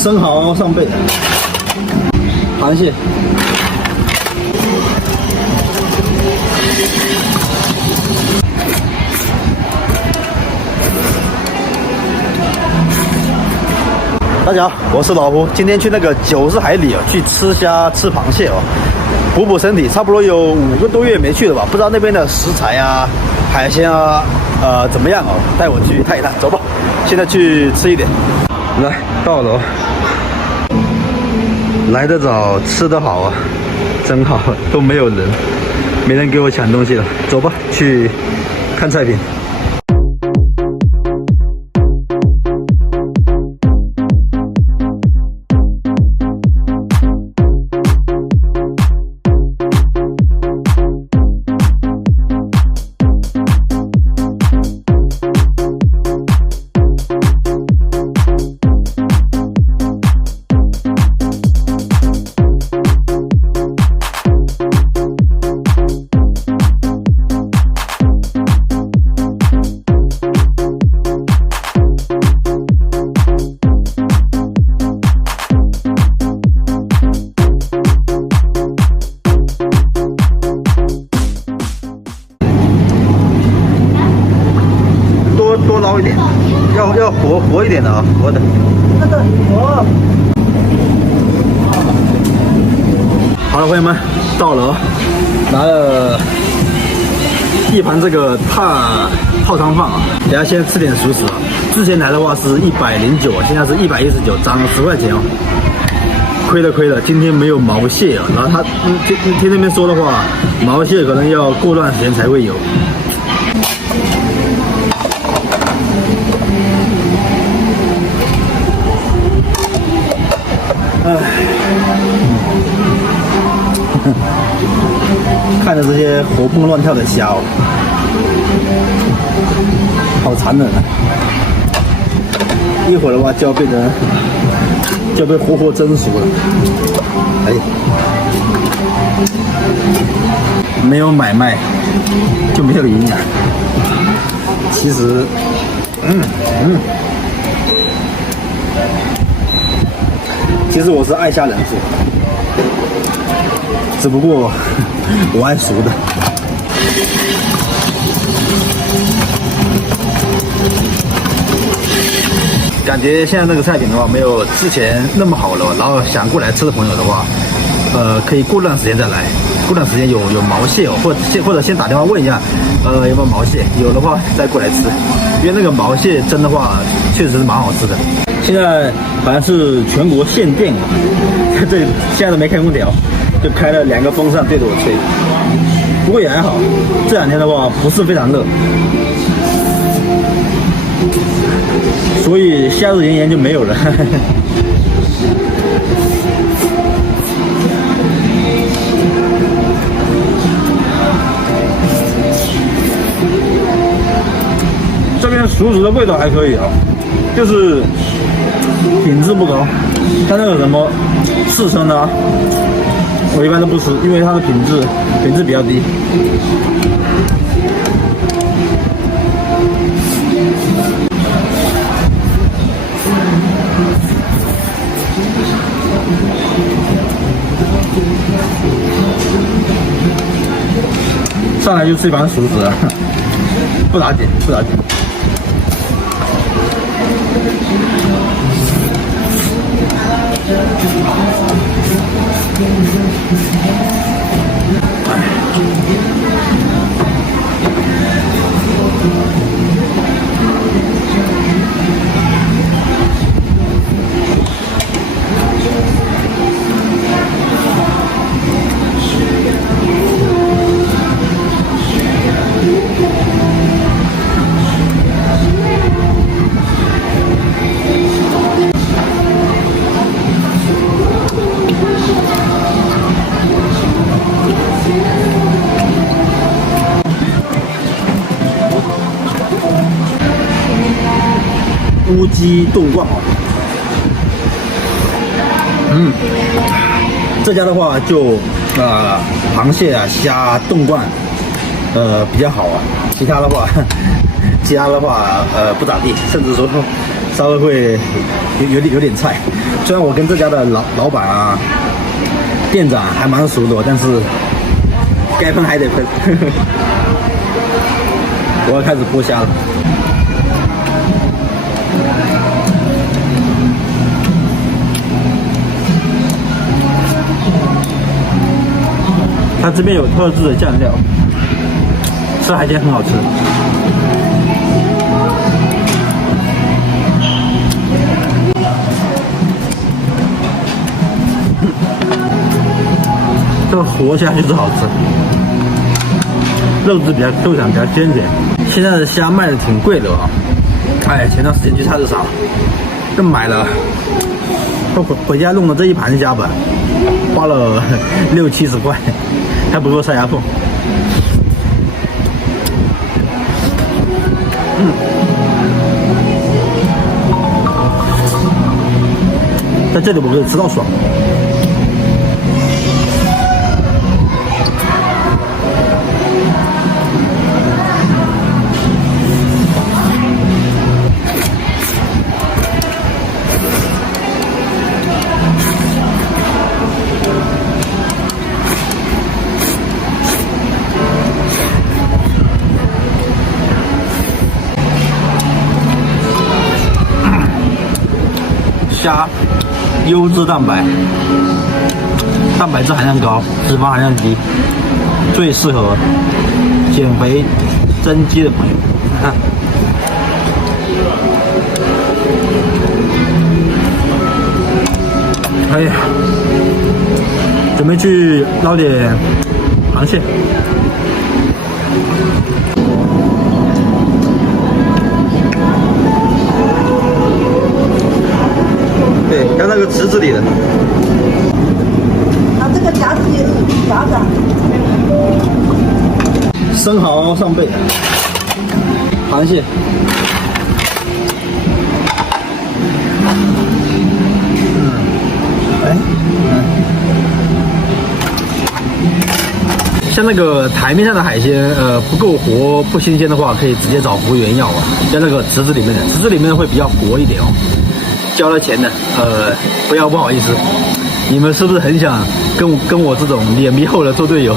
生蚝上背，螃蟹。大家好，我是老胡，今天去那个90海里去吃虾吃螃蟹哦，补补身体。差不多有5个多月没去了吧，不知道那边的食材啊、海鲜啊，怎么样哦？带我去探一探，走吧。现在去吃一点。来，到了，来得早，吃得好啊，真好，都没有人，没人给我抢东西了。走吧，去看菜品。多捞一点，要活一点的啊，活的。好了，朋友们，到了，拿了一盘这个泡汤饭啊，等下先吃点熟食啊。之前来的话是109，现在是119，涨了10块钱哦。亏了，今天没有毛蟹啊。然后他听那边说的话，毛蟹可能要过段时间才会有。看着这些活蹦乱跳的虾哦，好残忍啊！一会儿的话就要被活活蒸熟了。哎，没有买卖就没有营养。其实，其实我是爱虾人士，只不过我爱熟的。感觉现在那个菜品的话，没有之前那么好了。然后想过来吃的朋友的话，可以过段时间再来。过段时间有毛蟹哦，或者先打电话问一下，有没有毛蟹？有的话再过来吃。因为那个毛蟹蒸的话，确实是蛮好吃的。现在好像是全国限电哦，这现在都没开空调，就开了2个风扇对着我吹。不过也还好，这2天的话不是非常热，所以夏日炎炎就没有了。这边熟食的味道还可以啊，就是品质不高。像那个什么刺身啊，我一般都不吃，因为它的品质比较低。上来就吃一盘熟食啊，不打紧。乌鸡炖罐哦，这家的话就螃蟹啊、虾炖罐比较好啊，其他的话不咋地，甚至说稍微会有点菜。虽然我跟这家的老板啊、店长还蛮熟的，但是该喷还得喷。我要开始剥虾了。它这边有特制的酱料，吃海鲜很好吃。这个活虾就是好吃，肉质比较 Q 弹，比较鲜甜。现在的虾卖的挺贵的啊，哎，前段时间去菜市场，就买了，回家弄了这一盘虾吧，花了60-70块，还不够塞牙缝。在这里我可以吃到爽。虾，优质蛋白，蛋白质含量高，脂肪含量低，最适合减肥增肌的朋友。看，哎呀，准备去捞点螃蟹。对，要那个池子里的。它这个夹子也是夹子。生蚝上背，螃蟹。像那个台面上的海鲜，不够活、不新鲜的话，可以直接找服务员要啊。像那个池子里面的，池子里面的会比较活一点哦。交了钱的，不要不好意思，你们是不是很想跟我这种脸皮厚的做队友？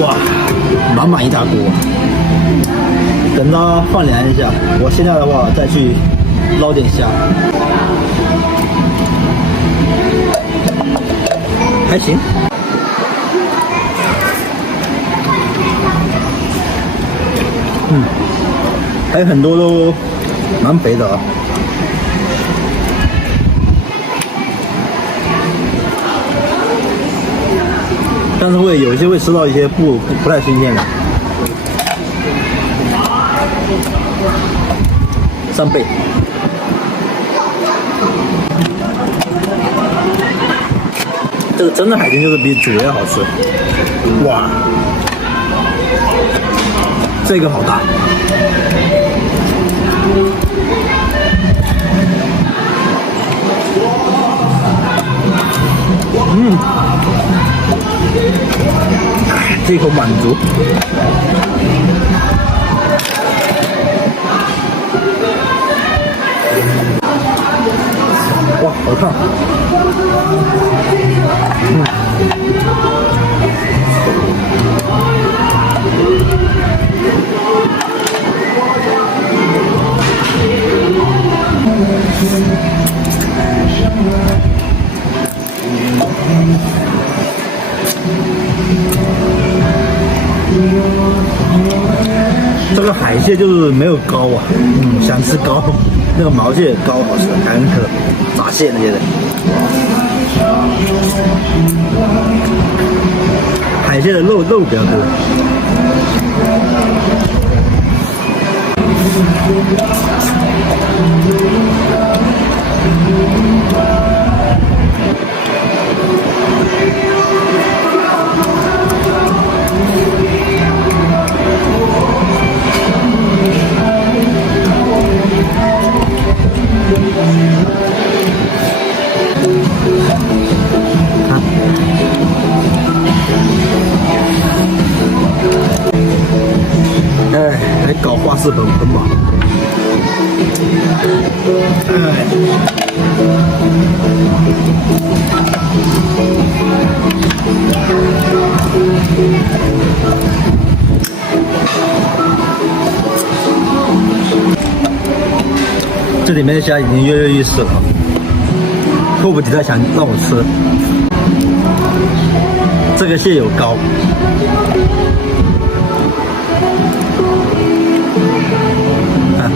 哇，满满一大锅，等它放凉一下，我现在的话再去捞点虾，还行。还有很多都蛮肥的啊。但是有一些会吃到一些不太新鲜的。扇贝，这个真的海鲜就是比煮的要好吃。哇，这个好大。这口满足。哇，好烫！这个海蟹就是没有膏啊，想吃膏，那个毛蟹膏好吃，还有那个闸蟹那些的。海蟹的肉比较多。哎，还搞花式本吧。哎。里面的虾已经跃跃欲试了，迫不及待想让我吃。这个蟹有膏，看，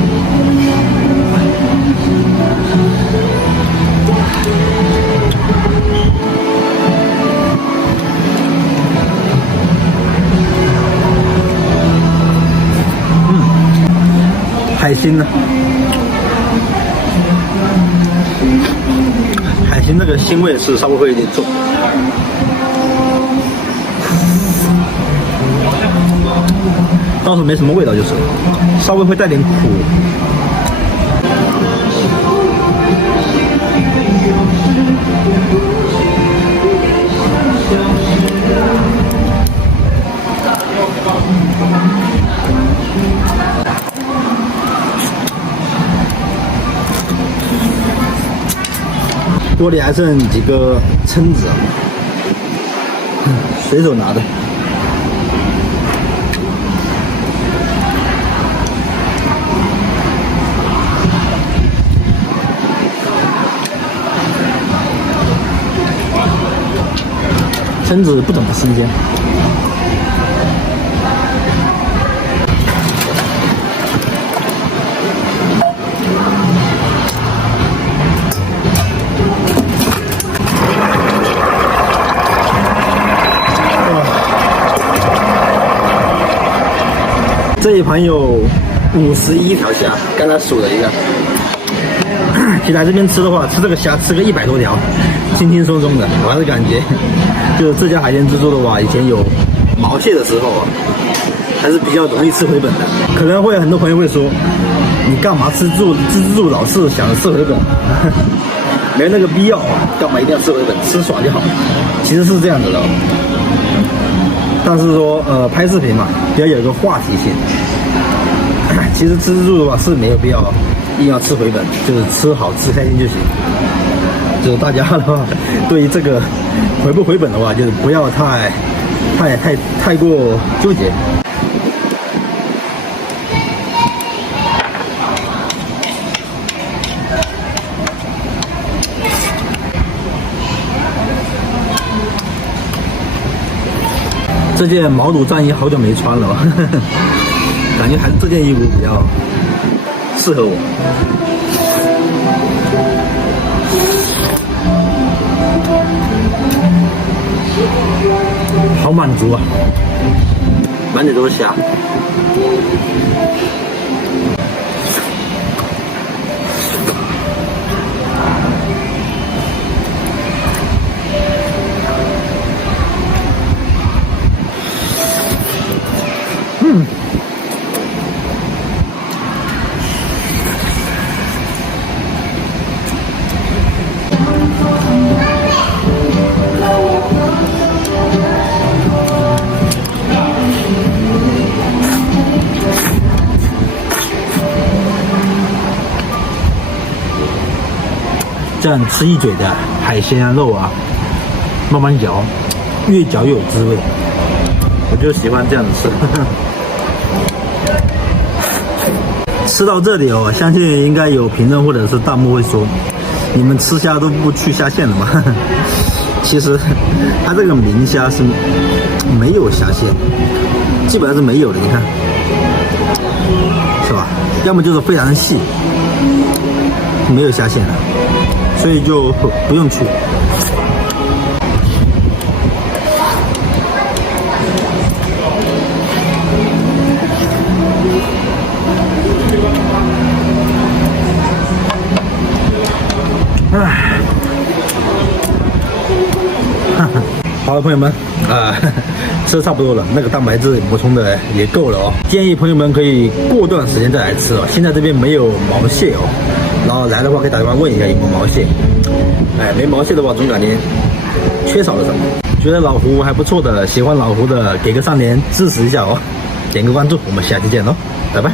海星呢？海星那个腥味是稍微会有点重，倒是没什么味道，就是稍微会带点苦。锅里还剩几个蛏子，随手拿的。蛏子不怎么新鲜。这一盘有51条虾，刚才数了一个。其实来这边吃的话，吃这个虾吃个100多条，轻轻松松的。我还是感觉，就是这家海鲜自助的话，以前有毛蟹的时候啊，还是比较容易吃回本的。可能会有很多朋友会说，你干嘛吃自助老是想着吃回本？没那个必要啊，干嘛一定要吃回本？吃爽就好。其实是这样子的。但是说，拍视频嘛，比较有一个话题性。其实吃自助的话是没有必要一定要吃回本，就是吃好吃开心就行。就是大家的话，对于这个回不回本的话，就是不要太过纠结。这件毛肚战衣好久没穿了，感觉还是这件衣服比较适合我。好满足啊，满嘴都是虾。这样吃一嘴的海鲜啊肉啊，慢慢嚼，越嚼越有滋味。我就喜欢这样子吃。吃到这里哦，相信应该有评论或者是弹幕会说，你们吃虾都不去虾线了吗？其实它这个明虾是没有虾线，基本上是没有的，你看，是吧？要么就是非常细，没有虾线的。所以就不用去。好了，朋友们，吃的差不多了，那个蛋白质补充的也够了哦。建议朋友们可以过段时间再来吃哦。现在这边没有毛蟹哦。然后来的话可以打电话问一下有没有毛蟹，没毛蟹的话总感觉缺少了什么。觉得老胡还不错的，喜欢老胡的给个3连支持一下哦，点个关注，我们下期见喽，拜拜。